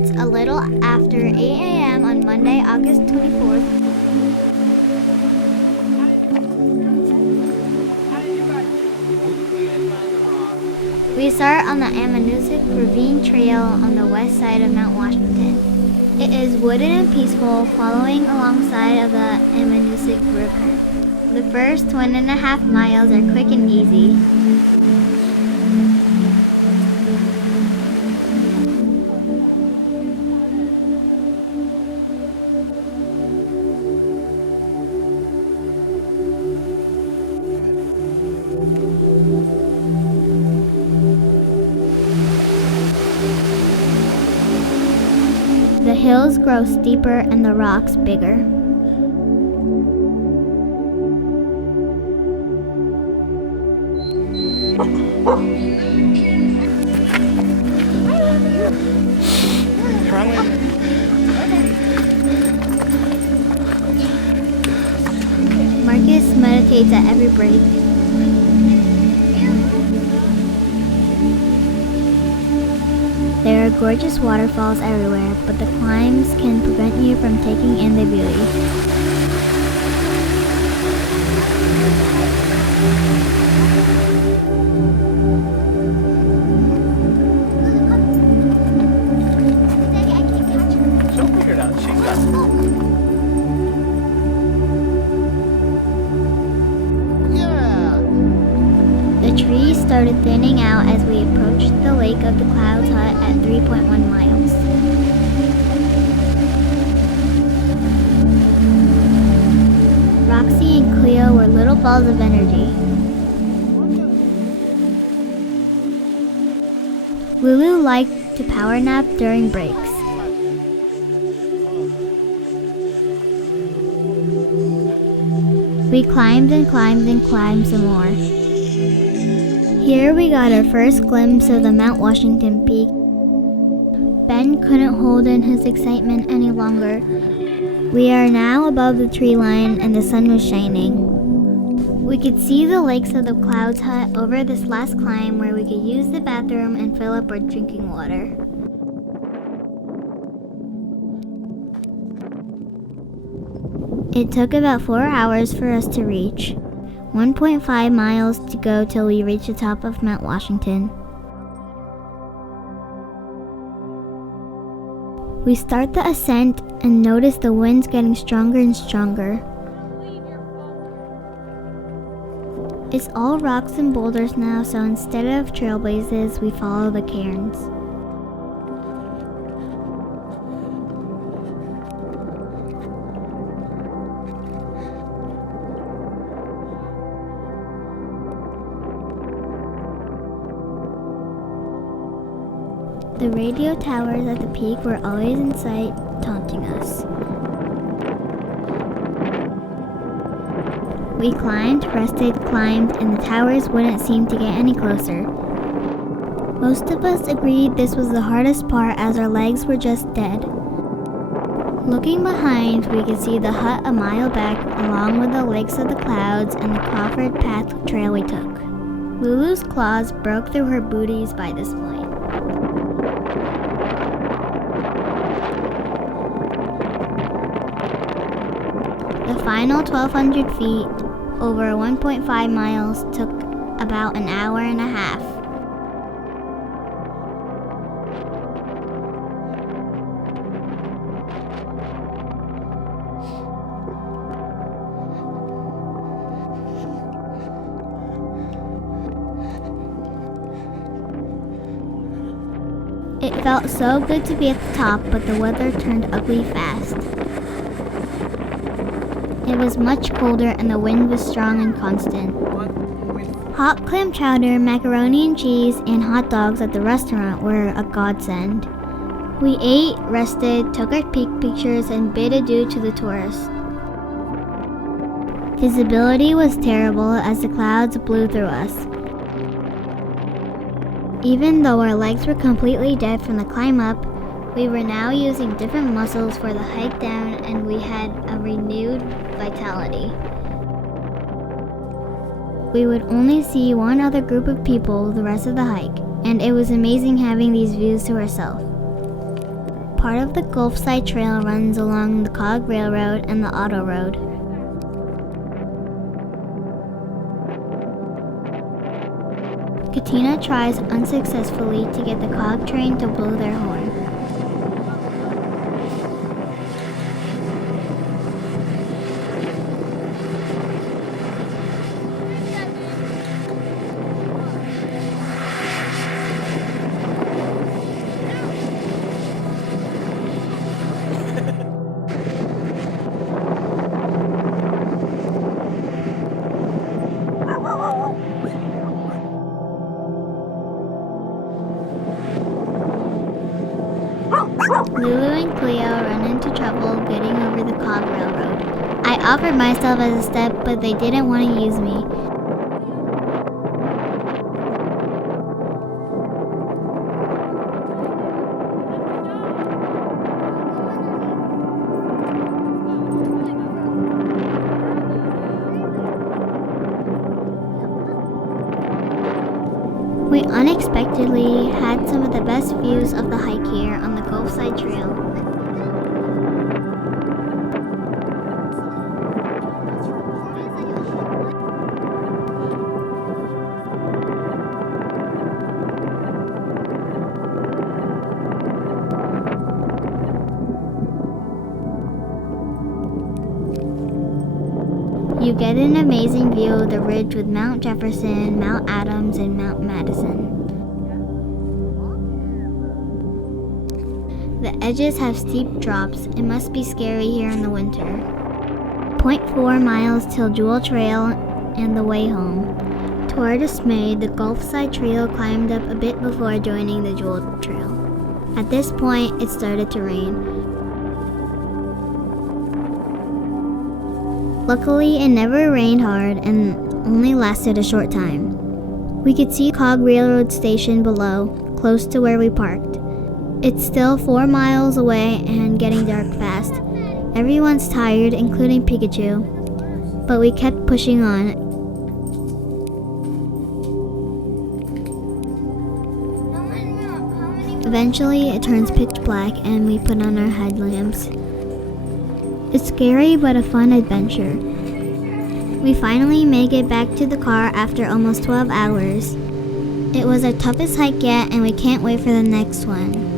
starts a little after 8 a.m. on Monday, August 24th. We start on the Ammonoosuc Ravine Trail on the west side of Mount Washington. It is wooded and peaceful, following alongside of the Ammonoosuc River. The first 1.5 miles are quick and easy. The hills grow steeper and the rocks bigger. Marcus meditates at every break. There are gorgeous waterfalls everywhere, but the climbs can prevent you from taking in the beauty. She'll figure it out. She's got it. The trees started thinning out as we approached the Lake of the Clouds hut at 3.1 miles. Roxy and Cleo were little balls of energy. Lulu liked to power nap during breaks. We climbed and climbed and climbed some more. Here we got our first glimpse of the Mount Washington peak. Ben couldn't hold in his excitement any longer. We are now above the tree line and the sun was shining. We could see the Lakes of the Clouds hut over this last climb where we could use the bathroom and fill up our drinking water. It took about 4 hours for us to reach. 1.5 miles to go till we reach the top of Mount Washington. We start the ascent and notice the wind's getting stronger and stronger. It's all rocks and boulders now, so instead of trailblazes, we follow the cairns. The radio towers at the peak were always in sight, taunting us. We climbed, rested, climbed, and the towers wouldn't seem to get any closer. Most of us agreed this was the hardest part as our legs were just dead. Looking behind, we could see the hut a mile back, along with the Lakes of the Clouds and the Crawford path trail we took. Lulu's claws broke through her booties by this point. The final 1,200 feet, over 1.5 miles, took about an hour and a half. It felt so good to be at the top, but the weather turned ugly fast. It was much colder and the wind was strong and constant. Hot clam chowder, macaroni and cheese, and hot dogs at the restaurant were a godsend. We ate, rested, took our peak pictures, and bid adieu to the tourists. Visibility was terrible as the clouds blew through us. Even though our legs were completely dead from the climb up, we were now using different muscles for the hike down and we had a renewed vitality. We would only see one other group of people the rest of the hike, and it was amazing having these views to ourselves. Part of the Gulfside Trail runs along the Cog Railroad and the Auto Road. Katina tries unsuccessfully to get the Cog train to blow their horn. Lulu and Cleo run into trouble getting over the Cog Railroad. I offered myself as a step, but they didn't want to use me. We unexpectedly had some of the best views of the hike here on the Gulfside Trail. You get an amazing view of the ridge with Mount Jefferson, Mount Adams, and Mount Madison. The edges have steep drops. It must be scary here in the winter. 0.4 miles till Jewell Trail and the way home. To our dismay, the Gulfside Trail climbed up a bit before joining the Jewell Trail. At this point, it started to rain. Luckily, it never rained hard and only lasted a short time. We could see Cog Railroad Station below, close to where we parked. It's still 4 miles away and getting dark fast. Everyone's tired, including Pikachu, but we kept pushing on. Eventually, it turns pitch black and we put on our headlamps. It's scary but a fun adventure. We finally make it back to the car after almost 12 hours. It was our toughest hike yet and we can't wait for the next one.